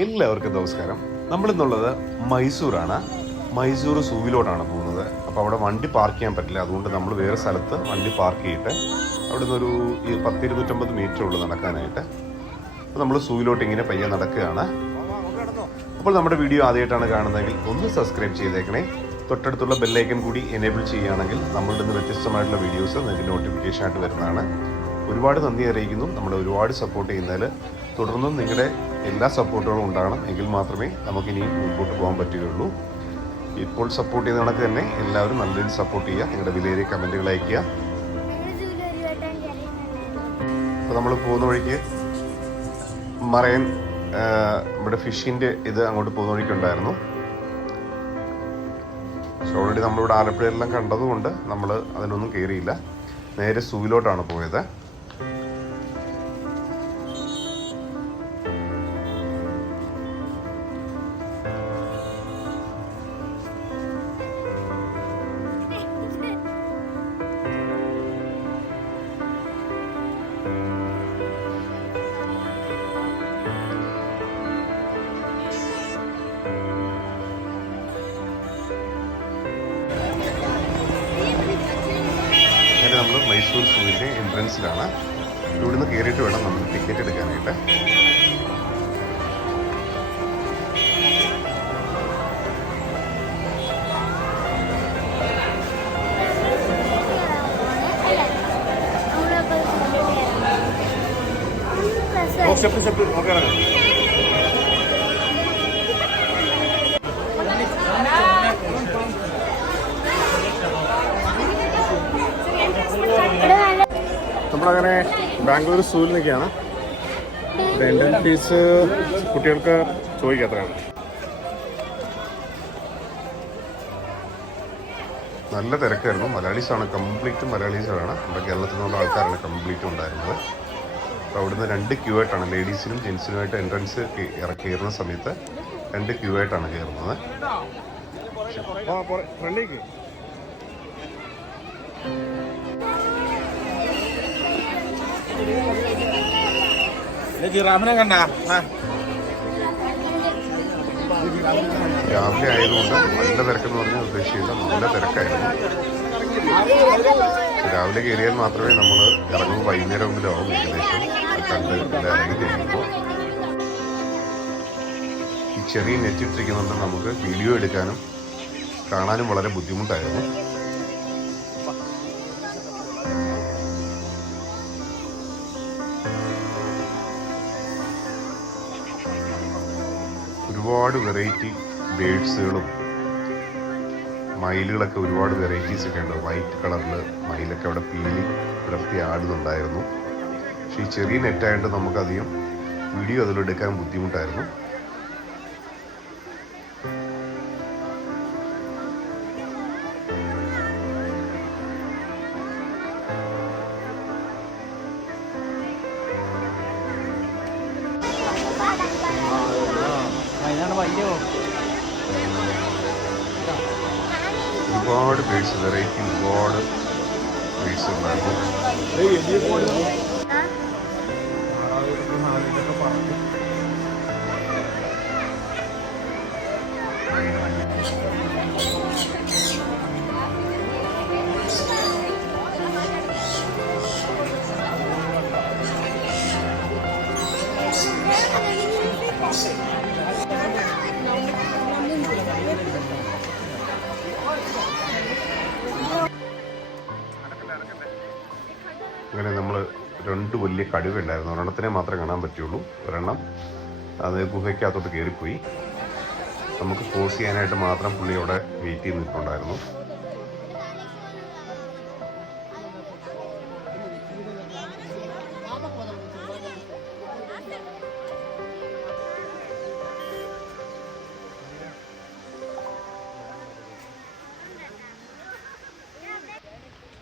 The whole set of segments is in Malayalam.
എല്ലാവർക്കും നമസ്കാരം. നമ്മളിന്നുള്ളത് മൈസൂരാണ്. മൈസൂർ സൂവിലോട്ടാണ് പോകുന്നത്. അപ്പോൾ അവിടെ വണ്ടി പാർക്ക് ചെയ്യാൻ പറ്റില്ല. അതുകൊണ്ട് നമ്മൾ വേറെ സ്ഥലത്ത് വണ്ടി പാർക്ക് ചെയ്തിട്ട് അവിടെ നിന്നൊരു 10-250 മീറ്റർ ഉള്ളു നടക്കാനായിട്ട്. അപ്പോൾ നമ്മൾ സൂവിലോട്ട് ഇങ്ങനെ പയ്യെ നടക്കുകയാണ്. അപ്പോൾ നമ്മുടെ വീഡിയോ ആദ്യമായിട്ടാണ് കാണുന്നതെങ്കിൽ ഒന്ന് സബ്സ്ക്രൈബ് ചെയ്തേക്കണേ. തൊട്ടടുത്തുള്ള ബെല്ലൈക്കൺ കൂടി എനേബിൾ ചെയ്യുകയാണെങ്കിൽ നമ്മളുടെ നിന്ന് വ്യത്യസ്തമായിട്ടുള്ള വീഡിയോസ് നിങ്ങൾക്ക് നോട്ടിഫിക്കേഷൻ ആയിട്ട് വരുന്നതാണ്. ഒരുപാട് നന്ദി അറിയിക്കുന്നു. നമ്മളെ ഒരുപാട് സപ്പോർട്ട് ചെയ്യുന്നതിൽ. തുടർന്നും നിങ്ങളുടെ എല്ലാ സപ്പോർട്ടുകളും ഉണ്ടാകണം. എങ്കിൽ മാത്രമേ നമുക്കിനി മുൻപോട്ട് പോകാൻ പറ്റുകയുള്ളൂ. ഇപ്പോൾ സപ്പോർട്ട് ചെയ്യുന്ന കണക്ക് തന്നെ എല്ലാവരും നല്ല രീതിയിൽ സപ്പോർട്ട് ചെയ്യുക. നിങ്ങളുടെ വിലയേറിയ കമൻറ്റുകൾ അയയ്ക്കുക. അപ്പോൾ നമ്മൾ പോകുന്ന വഴിക്ക് മറൈൻ നമ്മുടെ ഫിഷിൻ്റെ ഇത് അങ്ങോട്ട് പോകുന്ന വഴിക്കുണ്ടായിരുന്നു. പക്ഷെ ഓൾറെഡി നമ്മളിവിടെ ആലപ്പുഴയെല്ലാം കണ്ടതുകൊണ്ട് നമ്മൾ അതിനൊന്നും കയറിയില്ല. നേരെ സൂവിലോട്ടാണ് പോയത്. നമ്മൾ മൈസൂർ സൂവിൻ്റെ എൻട്രൻസിലാണ്. ഇവിടുന്ന് കയറിയിട്ട് വേണം നമ്മൾ ടിക്കറ്റ് എടുക്കാനായിട്ട്. നമ്മളങ്ങനെ ബാംഗ്ലൂർ സൂവിൽ നിൽക്കുകയാണ്. എൻട്രൻസ് ഫീസ് കുട്ടികൾക്ക് ചോദിക്കാത്തതാണ്. നല്ല തിരക്കായിരുന്നു. മലയാളീസാണ്, കംപ്ലീറ്റ് മലയാളീസാണ്. നമ്മുടെ കേരളത്തിൽ നിന്നുള്ള ആൾക്കാരാണ് കംപ്ലീറ്റ് ഉണ്ടായിരുന്നത്. അപ്പോൾ അവിടുന്ന് 2 ക്യൂ ആയിട്ടാണ് ലേഡീസിനും ജെൻസിനുമായിട്ട് എൻട്രൻസ് കയറുന്ന സമയത്ത് 2 ക്യൂ ആയിട്ടാണ് കയറുന്നത്. രാവിലെ ആയതുകൊണ്ട് നല്ല തിരക്കെന്ന് പറഞ്ഞാൽ ഉദ്ദേശിച്ചില്ല. നല്ല തിരക്കായിരുന്നു. രാവിലെ കയറിയാൽ മാത്രമേ നമ്മൾ ഇറങ്ങുമ്പോൾ വൈകുന്നേരമെങ്കിലും ആവും ഏകദേശം കണ്ട് എല്ലാം ഇറങ്ങി കഴിയുമ്പോൾ. ഈ ചെറിയ നെറ്റ് ഇട്ടിരിക്കുന്നുണ്ട്. നമുക്ക് വീഡിയോ എടുക്കാനും കാണാനും വളരെ ബുദ്ധിമുട്ടായിരുന്നു. ഒരുപാട് വെറൈറ്റി ബേഡ്സുകളും മയിലുകളൊക്കെ ഒരുപാട് വെറൈറ്റീസ് ഒക്കെ ഉണ്ട്. വൈറ്റ് കളറിൽ മയിലൊക്കെ അവിടെ പീലി വിടർത്തി ആടുന്നുണ്ടായിരുന്നു. പക്ഷേ ഈ ചെറിയ നെറ്റായതുകൊണ്ട് നമുക്കധികം വീഡിയോ അതിലെടുക്കാൻ ബുദ്ധിമുട്ടായിരുന്നു. ഒരുപാട് ബേഡ്സ്, വെറൈറ്റി ഒരുപാട് ബേഡ്സ് ഉണ്ടായിരുന്നു. അങ്ങനെ നമ്മൾ 2 വലിയ കടുവ ഉണ്ടായിരുന്നു. ഒരെണ്ണത്തിനെ മാത്രമേ കാണാൻ പറ്റുള്ളൂ. ഒരെണ്ണം അത് ഗുഹയ്ക്കകത്തോട്ട് കയറിപ്പോയി. നമുക്ക് പോസ് ചെയ്യാനായിട്ട് മാത്രം പുള്ളി അവിടെ വെയിറ്റ് ചെയ്ത് നിൽക്കുന്നുണ്ടായിരുന്നു.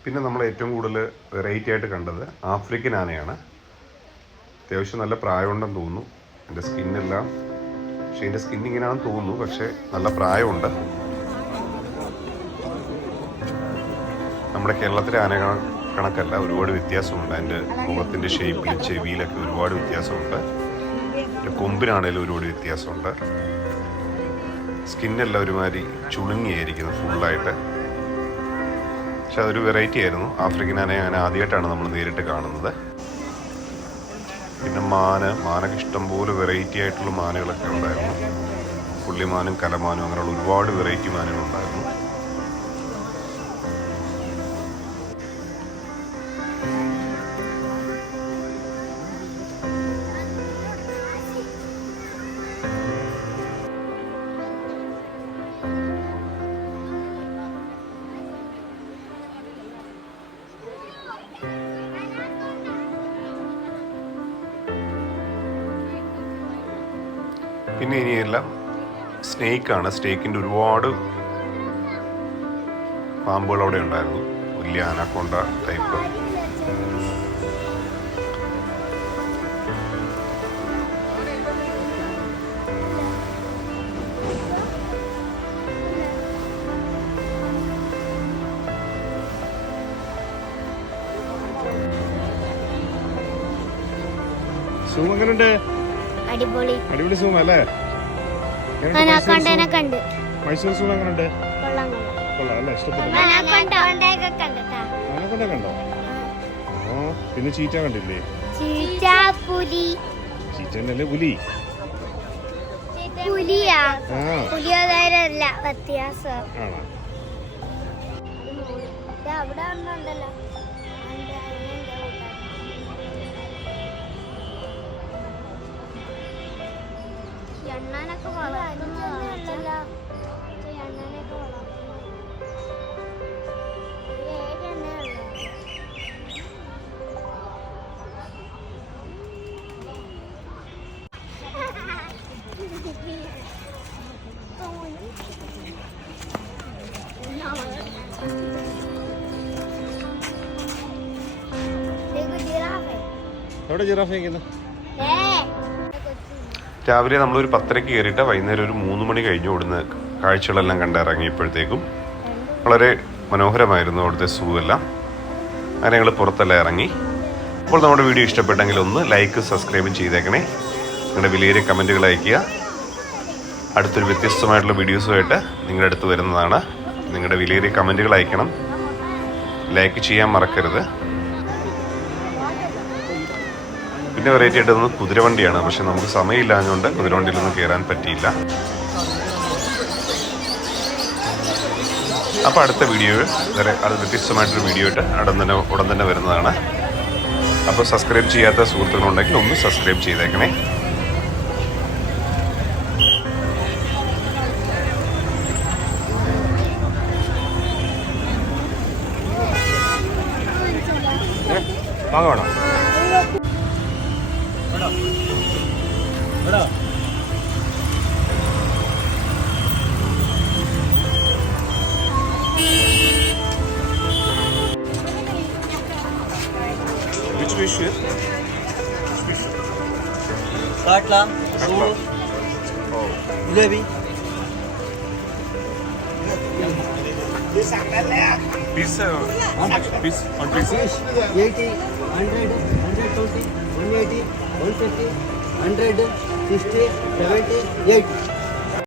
പിന്നെ നമ്മൾ ഏറ്റവും കൂടുതൽ വെറൈറ്റി ആയിട്ട് കണ്ടത് ആഫ്രിക്കൻ ആനയാണ്. അത്യാവശ്യം നല്ല പ്രായമുണ്ടെന്ന് തോന്നുന്നു. എൻ്റെ സ്കിന്നെല്ലാം, പക്ഷേ എൻ്റെ സ്കിൻ ഇങ്ങനെയാണെന്ന് തോന്നുന്നു. പക്ഷേ നല്ല പ്രായമുണ്ട്. നമ്മുടെ കേരളത്തിലെ ആന കണക്കല്ല, ഒരുപാട് വ്യത്യാസമുണ്ട്. അതിൻ്റെ മുഖത്തിൻ്റെ ഷേപ്പിലും ചെവിയിലൊക്കെ ഒരുപാട് വ്യത്യാസമുണ്ട്. കൊമ്പിനാണേലും ഒരുപാട് വ്യത്യാസമുണ്ട്. സ്കിന്നെല്ലാം ഒരുമാതിരി ചുളുങ്ങിയായിരിക്കുന്നു ഫുള്ളായിട്ട്. പക്ഷെ അതൊരു വെറൈറ്റി ആയിരുന്നു. ആഫ്രിക്കൻ ആനയെ അങ്ങനെ ആദ്യമായിട്ടാണ് നമ്മൾ നേരിട്ട് കാണുന്നത്. പിന്നെ മാനൊക്കെ ഇഷ്ടംപോലെ വെറൈറ്റി ആയിട്ടുള്ള മാനുകളൊക്കെ ഉണ്ടായിരുന്നു. പുള്ളിമാനും കലമാനും അങ്ങനെയുള്ള ഒരുപാട് വെറൈറ്റി മാനുകളുണ്ടായിരുന്നു. പിന്നെ ഇനിയെല്ലാം സ്നേക്കാണ്. സ്നേക്കിൻ്റെ ഒരുപാട് പാമ്പുകൾ അവിടെ ഉണ്ടായിരുന്നു. വലിയ അനക്കൊണ്ട ടൈപ്പ്. സൂ എങ്ങനെയുണ്ട്? അടിപൊളി അടിപൊളി സൂ അല്ലേ? മൈസൂർ സൂ എങ്ങനെയുണ്ട്? കൊള്ളാം അല്ലേ? ഇഷ്ടപ്പെട്ടു? ആനക്കൊണ്ട കണ്ടോ? ആ പിന്നെ ചീറ്റ കണ്ടില്ലേ? ചീറ്റന്നല്ലേ പുലി? വ്യത്യാസം എണ്ണാനൊക്കെ വളർത്തുന്നതല്ല. എണ്ണാനൊക്കെ എവിടെ ജിറാഫ് ഇരിക്കുന്നത്? രാവിലെ നമ്മളൊരു 10:30 കയറിയിട്ട് വൈകുന്നേരം ഒരു 3 മണി കഴിഞ്ഞു. ഇവിടുന്ന് കാഴ്ചകളെല്ലാം കണ്ടിറങ്ങിയപ്പോഴത്തേക്കും വളരെ മനോഹരമായിരുന്നു അവിടുത്തെ സൂ എല്ലാം. അങ്ങനെ ഞങ്ങൾ പുറത്തെല്ലാം ഇറങ്ങി. അപ്പോൾ നമ്മുടെ വീഡിയോ ഇഷ്ടപ്പെട്ടെങ്കിൽ ഒന്ന് ലൈക്ക് സബ്സ്ക്രൈബും ചെയ്തേക്കണേ. നിങ്ങളുടെ വിലയേറിയ കമൻറ്റുകൾ അയയ്ക്കുക. അടുത്തൊരു വ്യത്യസ്തമായിട്ടുള്ള വീഡിയോസുമായിട്ട് നിങ്ങളുടെ അടുത്ത് വരുന്നതാണ്. നിങ്ങളുടെ വിലയേറിയ കമൻറ്റുകൾ അയക്കണം. ലൈക്ക് ചെയ്യാൻ മറക്കരുത്. പിന്നെ വെറൈറ്റി ആയിട്ട് ഒന്ന് കുതിരവണ്ടിയാണ്. പക്ഷെ നമുക്ക് സമയമില്ലാഞ്ഞുകൊണ്ട് കുതിരവണ്ടിയിലൊന്നും കയറാൻ പറ്റിയില്ല. അപ്പോൾ അടുത്ത വീഡിയോ അത് വ്യത്യസ്തമായിട്ടൊരു വീഡിയോ ആയിട്ട് ഉടൻ തന്നെ വരുന്നതാണ്. അപ്പോൾ സബ്സ്ക്രൈബ് ചെയ്യാത്ത സുഹൃത്തുക്കളുണ്ടെങ്കിൽ ഒന്ന് സബ്സ്ക്രൈബ് ചെയ്തേക്കണേ. വാങ്ങണം. Which fish is? Katla, Sulu, Jilebi. Piece, on piece. 80, 100, 120, 180, 150, 100, 60, 70, 80.